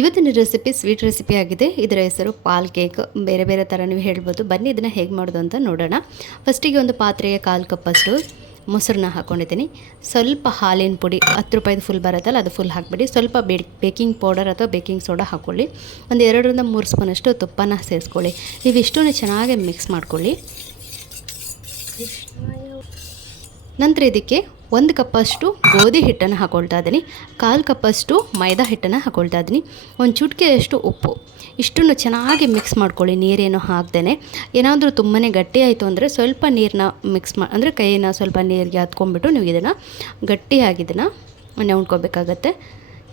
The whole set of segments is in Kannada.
ಇವತ್ತಿನ ರೆಸಿಪಿ ಸ್ವೀಟ್ ರೆಸಿಪಿ ಆಗಿದೆ. ಇದರ ಹೆಸರು ಪಾಲ್ ಕೇಕ್. ಬೇರೆ ಬೇರೆ ಥರ ನೀವು ಹೇಳ್ಬೋದು. ಬನ್ನಿ ಇದನ್ನು ಹೇಗೆ ಮಾಡೋದು ಅಂತ ನೋಡೋಣ. ಫಸ್ಟಿಗೆ ಒಂದು ಪಾತ್ರೆಗೆ 1/4 ಕಪ್ಪಷ್ಟು ಮೊಸರನ್ನ ಹಾಕ್ಕೊಂಡಿದ್ದೀನಿ. ಸ್ವಲ್ಪ ಹಾಲಿನ ಪುಡಿ 10 ರೂಪಾಯಿದು ಫುಲ್ ಬರುತ್ತಲ್ಲ ಅದು ಫುಲ್ ಹಾಕಿಬಿಡಿ. ಸ್ವಲ್ಪ ಬೇಕಿಂಗ್ ಪೌಡರ್ ಅಥವಾ ಬೇಕಿಂಗ್ ಸೋಡಾ ಹಾಕ್ಕೊಳ್ಳಿ. ಒಂದು 2ರಿಂದ 3 ಸ್ಪೂನಷ್ಟು ತುಪ್ಪನ ಸೇರಿಸ್ಕೊಳ್ಳಿ. ಇವಿಷ್ಟೂ ಚೆನ್ನಾಗಿ ಮಿಕ್ಸ್ ಮಾಡ್ಕೊಳ್ಳಿ. ನಂತರ ಇದಕ್ಕೆ 1 ಕಪ್ಪಷ್ಟು ಗೋಧಿ ಹಿಟ್ಟನ್ನು ಹಾಕ್ಕೊಳ್ತಾ ಇದ್ದೀನಿ. 1/4 ಕಪ್ಪಷ್ಟು ಮೈದಾ ಹಿಟ್ಟನ್ನು ಹಾಕ್ಕೊಳ್ತಾ ಇದ್ದೀನಿ. ಒಂದು ಚುಟ್ಕೆಯಷ್ಟು ಉಪ್ಪು. ಇಷ್ಟನ್ನು ಚೆನ್ನಾಗಿ ಮಿಕ್ಸ್ ಮಾಡ್ಕೊಳ್ಳಿ, ನೀರೇನು ಹಾಕ್ದೇ. ಏನಾದರೂ ತುಂಬಾ ಗಟ್ಟಿ ಆಯಿತು ಅಂದರೆ ಸ್ವಲ್ಪ ನೀರನ್ನ ಮಿಕ್ಸ್ ಅಂದರೆ ಕೈಯನ್ನು ಸ್ವಲ್ಪ ನೀರಿಗೆ ಹತ್ಕೊಂಡ್ಬಿಟ್ಟು ನೀವು ಇದನ್ನು ಗಟ್ಟಿಯಾಗಿ ಇದನ್ನು ನೆನ್ಕೊಬೇಕಾಗತ್ತೆ.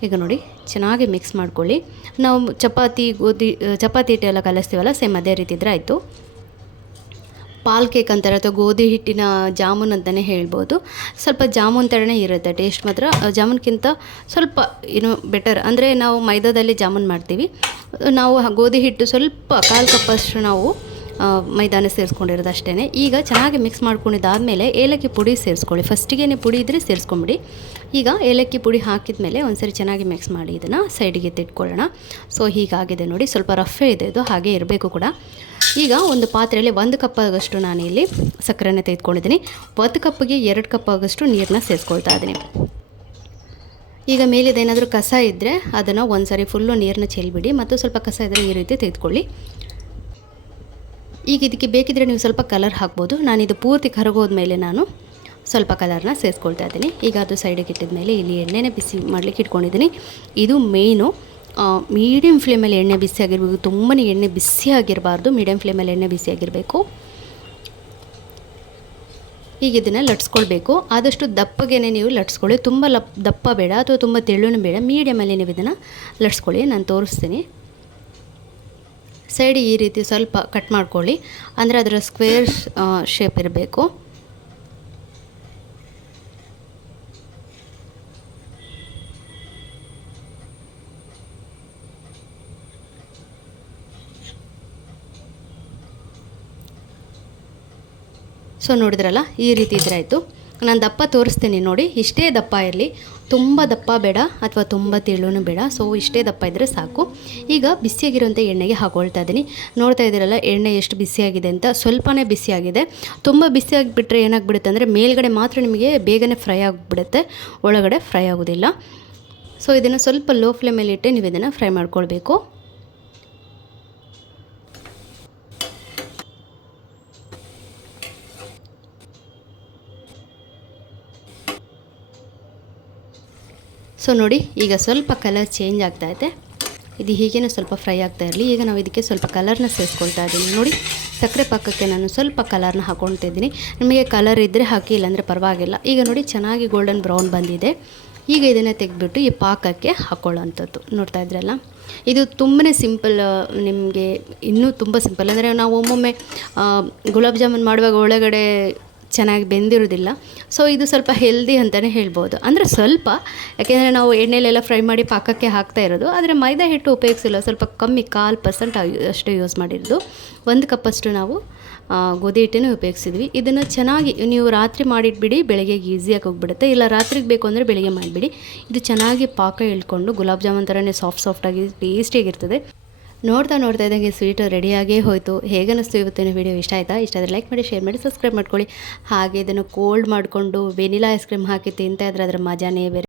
ಈಗ ನೋಡಿ ಚೆನ್ನಾಗಿ ಮಿಕ್ಸ್ ಮಾಡ್ಕೊಳ್ಳಿ. ನಾವು ಚಪಾತಿ ಹಿಟ್ಟು ಎಲ್ಲ ಕಲಿಸ್ತೀವಲ್ಲ, ಸೇಮ್ ಅದೇ ರೀತಿ ಇದ್ರೆ ಆಯಿತು. ಪಾಲ್ ಕೇಕ್ ಅಂತಾರೆ ಅಥವಾ ಗೋಧಿ ಹಿಟ್ಟಿನ ಜಾಮೂನ್ ಅಂತಲೇ ಹೇಳ್ಬೋದು. ಸ್ವಲ್ಪ ಜಾಮೂನ್ ಥರನೇ ಇರುತ್ತೆ ಟೇಸ್ಟ್. ಮಾತ್ರ ಜಾಮೂನ್ಗಿಂತ ಸ್ವಲ್ಪ ಬೆಟರ್. ಅಂದರೆ ನಾವು ಮೈದಾದಲ್ಲಿ ಜಾಮೂನ್ ಮಾಡ್ತೀವಿ, ನಾವು ಗೋಧಿ ಹಿಟ್ಟು ಸ್ವಲ್ಪ 1/4 ಕಪ್ಪಷ್ಟು ನಾವು ಮೈದಾನ ಸೇರಿಸ್ಕೊಂಡಿರೋದು ಅಷ್ಟೇ. ಈಗ ಚೆನ್ನಾಗಿ ಮಿಕ್ಸ್ ಮಾಡ್ಕೊಂಡಿದ್ದಾದಮೇಲೆ ಏಲಕ್ಕಿ ಪುಡಿ ಸೇರಿಸ್ಕೊಳ್ಳಿ. ಫಸ್ಟಿಗೆ ಪುಡಿ ಇದ್ದರೆ ಸೇರಿಸ್ಕೊಂಬಿಡಿ. ಈಗ ಏಲಕ್ಕಿ ಪುಡಿ ಹಾಕಿದ ಮೇಲೆ ಒಂದ್ಸರಿ ಚೆನ್ನಾಗಿ ಮಿಕ್ಸ್ ಮಾಡಿ ಇದನ್ನು ಸೈಡಿಗೆ ತಿಟ್ಕೊಳ್ಳೋಣ. ಸೊ ಹೀಗಾಗಿದೆ ನೋಡಿ, ಸ್ವಲ್ಪ ರಫೇ ಇದೆ ಇದು, ಹಾಗೆ ಇರಬೇಕು ಕೂಡ. ಈಗ ಒಂದು ಪಾತ್ರೆಯಲ್ಲಿ 1 ಕಪ್ ಆಗಷ್ಟು ನಾನಿಲ್ಲಿ ಸಕ್ಕರೆನ ತೆಗೆದುಕೊಂಡಿದ್ದೀನಿ. 1 ಕಪ್ಪಿಗೆ 2 ಕಪ್ ಆಗಷ್ಟು ನೀರನ್ನ ಸೇರಿಸ್ಕೊಳ್ತಾ ಇದ್ದೀನಿ. ಈಗ ಮೇಲಿದೇನಾದರೂ ಕಸ ಇದ್ದರೆ ಅದನ್ನು ಒಂದು ಸಾರಿ ಫುಲ್ಲು ನೀರನ್ನ ಚೆಲ್ಬಿಡಿ, ಮತ್ತು ಸ್ವಲ್ಪ ಕಸ ಇದ್ದರೆ ಈ ರೀತಿ ತೆಗೆದುಕೊಳ್ಳಿ. ಈಗ ಇದಕ್ಕೆ ಬೇಕಿದ್ದರೆ ನೀವು ಸ್ವಲ್ಪ ಕಲರ್ ಹಾಕ್ಬೋದು. ನಾನಿದು ಪೂರ್ತಿ ಕರಗೋದ್ಮೇಲೆ ನಾನು ಸ್ವಲ್ಪ ಕಲರ್ನ ಸೇರಿಸ್ಕೊಳ್ತಾ ಇದ್ದೀನಿ. ಈಗ ಅದು ಸೈಡಿಗೆ ಇಟ್ಟಿದ ಮೇಲೆ ಇಲ್ಲಿ ಎಣ್ಣೆನೇ ಬಿಸಿ ಮಾಡಲಿಕ್ಕೆ ಇಟ್ಕೊಂಡಿದ್ದೀನಿ. ಇದು ಮೇಯ್ನು. ಮೀಡಿಯಮ್ ಫ್ಲೇಮಲ್ಲಿ ಎಣ್ಣೆ ಬಿಸಿ ಆಗಿರಬೇಕು. ತುಂಬಾ ಎಣ್ಣೆ ಬಿಸಿ ಆಗಿರಬಾರ್ದು, ಮೀಡಿಯಮ್ ಫ್ಲೇಮಲ್ಲಿ ಎಣ್ಣೆ ಬಿಸಿ ಆಗಿರಬೇಕು. ಈಗ ಇದನ್ನು ಲಟ್ಸ್ಕೊಳ್ಬೇಕು. ಆದಷ್ಟು ದಪ್ಪಗೆ ನೀವು ಲಟ್ಸ್ಕೊಳ್ಳಿ. ತುಂಬ ದಪ್ಪ ಬೇಡ ಅಥವಾ ತುಂಬ ತೆಳ್ಳೂ ಬೇಡ, ಮೀಡಿಯಮಲ್ಲಿ ನೀವು ಇದನ್ನು ಲಟ್ಸ್ಕೊಳ್ಳಿ. ನಾನು ತೋರಿಸ್ತೀನಿ. ಸೈಡ್ ಈ ರೀತಿ ಸ್ವಲ್ಪ ಕಟ್ ಮಾಡ್ಕೊಳ್ಳಿ, ಅಂದರೆ ಅದರ ಸ್ಕ್ವೇರ್ ಶೇಪ್ ಇರಬೇಕು. ಸೊ ನೋಡಿದ್ರಲ್ಲ, ಈ ರೀತಿ ಇದ್ರೆ ಆಯಿತು. ನಾನು ದಪ್ಪ ತೋರಿಸ್ತೀನಿ ನೋಡಿ. ಇಷ್ಟೇ ದಪ್ಪ ಇರಲಿ, ತುಂಬ ದಪ್ಪ ಬೇಡ ಅಥವಾ ತುಂಬ ತೆಳ್ಳೂ ಬೇಡ. ಸೊ ಇಷ್ಟೇ ದಪ್ಪ ಇದ್ದರೆ ಸಾಕು. ಈಗ ಬಿಸಿಯಾಗಿರೋಂಥ ಎಣ್ಣೆಗೆ ಹಾಕೊಳ್ತಾ ಇದ್ದೀನಿ. ನೋಡ್ತಾ ಇದ್ದೀರಲ್ಲ ಎಣ್ಣೆ ಎಷ್ಟು ಬಿಸಿಯಾಗಿದೆ ಅಂತ. ಸ್ವಲ್ಪನೇ ಬಿಸಿಯಾಗಿದೆ. ತುಂಬ ಬಿಸಿಯಾಗಿಬಿಟ್ರೆ ಏನಾಗ್ಬಿಡುತ್ತೆ ಅಂದರೆ ಮೇಲ್ಗಡೆ ಮಾತ್ರ ನಿಮಗೆ ಬೇಗನೆ ಫ್ರೈ ಆಗಿಬಿಡುತ್ತೆ, ಒಳಗಡೆ ಫ್ರೈ ಆಗೋದಿಲ್ಲ. ಸೊ ಇದನ್ನು ಸ್ವಲ್ಪ ಲೋ ಫ್ಲೇಮಲ್ಲಿ ಇಟ್ಟೆ ನೀವು ಇದನ್ನು ಫ್ರೈ ಮಾಡ್ಕೊಳ್ಬೇಕು. ಸೊ ನೋಡಿ, ಈಗ ಸ್ವಲ್ಪ ಕಲರ್ ಚೇಂಜ್ ಆಗ್ತಾಯಿದೆ. ಇದು ಹೀಗೇನೂ ಸ್ವಲ್ಪ ಫ್ರೈ ಆಗ್ತಾ ಇರಲಿ. ಈಗ ನಾವು ಇದಕ್ಕೆ ಸ್ವಲ್ಪ ಕಲರ್ನ ಸೇರಿಸ್ಕೊಳ್ತಾ ಇದ್ದೀನಿ. ನೋಡಿ, ಸಕ್ಕರೆ ಪಾಕಕ್ಕೆ ನಾನು ಸ್ವಲ್ಪ ಕಲರ್ನ ಹಾಕ್ಕೊಳ್ತಾ ಇದ್ದೀನಿ. ನಿಮಗೆ ಕಲರ್ ಇದ್ದರೆ ಹಾಕಿ, ಇಲ್ಲಾಂದರೆ ಪರವಾಗಿಲ್ಲ. ಈಗ ನೋಡಿ ಚೆನ್ನಾಗಿ ಗೋಲ್ಡನ್ ಬ್ರೌನ್ ಬಂದಿದೆ. ಈಗ ಇದನ್ನು ತೆಗೆದ್ಬಿಟ್ಟು ಈ ಪಾಕಕ್ಕೆ ಹಾಕ್ಕೊಳ್ಳೋವಂಥದ್ದು. ನೋಡ್ತಾ ಇದ್ರಲ್ಲ, ಇದು ತುಂಬಾ ಸಿಂಪಲ್. ನಿಮಗೆ ಇನ್ನೂ ತುಂಬ ಸಿಂಪಲ್. ಅಂದರೆ ನಾವು ಒಮ್ಮೊಮ್ಮೆ ಗುಲಾಬ್ ಜಾಮೂನ್ ಮಾಡುವಾಗ ಒಳಗಡೆ ಚೆನ್ನಾಗಿ ಬೆಂದಿರೋದಿಲ್ಲ. ಸೊ ಇದು ಸ್ವಲ್ಪ ಹೆಲ್ದಿ ಅಂತಲೇ ಹೇಳ್ಬೋದು. ಅಂದರೆ ಸ್ವಲ್ಪ, ಯಾಕೆಂದರೆ ನಾವು ಎಣ್ಣೆಲೆಲ್ಲ ಫ್ರೈ ಮಾಡಿ ಪಾಕಕ್ಕೆ ಹಾಕ್ತಾ ಇರೋದು. ಆದರೆ ಮೈದಾ ಹಿಟ್ಟು ಉಪಯೋಗಿಸಿಲ್ಲ, ಸ್ವಲ್ಪ ಕಮ್ಮಿ 1/4% ಅಷ್ಟು ಯೂಸ್ ಮಾಡಿರೋದು. 1 ಕಪ್ಪಷ್ಟು ನಾವು ಗೋಧಿ ಹಿಟ್ಟನ್ನು ಉಪಯೋಗಿಸಿದ್ವಿ. ಇದನ್ನು ಚೆನ್ನಾಗಿ ನೀವು ರಾತ್ರಿ ಮಾಡಿಟ್ಬಿಡಿ, ಬೆಳಗ್ಗೆಗೆ ಈಸಿಯಾಗಿ ಹೋಗ್ಬಿಡುತ್ತೆ. ಇಲ್ಲ ರಾತ್ರಿಗೆ ಬೇಕು ಅಂದರೆ ಬೆಳಗ್ಗೆ ಮಾಡಿಬಿಡಿ. ಇದು ಚೆನ್ನಾಗಿ ಪಾಕ ಇಳ್ಕೊಂಡು ಗುಲಾಬ್ ಜಾಮೂನ್ ಥರನೇ ಸಾಫ್ಟಾಗಿ ಟೇಸ್ಟಿಯಾಗಿರ್ತದೆ. ನೋಡ್ತಾ ಇದ್ದಂಗೆ ಸ್ವೀಟು ರೆಡಿಯಾಗೇ ಹೋಯಿತು. ಹೇಗೆ ಅನ್ನಿಸ್ತು ಇವತ್ತಿನ ವೀಡಿಯೋ? ಇಷ್ಟ ಆಯಿತಾ? ಇಷ್ಟ ಆದರೆ ಲೈಕ್ ಮಾಡಿ, ಶೇರ್ ಮಾಡಿ, ಸಬ್ಸ್ಕ್ರೈಬ್ ಮಾಡ್ಕೊಳ್ಳಿ. ಹಾಗೆ ಇದನ್ನು ಕೋಲ್ಡ್ ಮಾಡಿಕೊಂಡು ವೆನಿಲಾ ಐಸ್ ಕ್ರೀಮ್ ಹಾಕಿ ತಿಂತಾ ಇದ್ರೆ ಅದರ ಮಜಾನೇ ಬೇರೆ.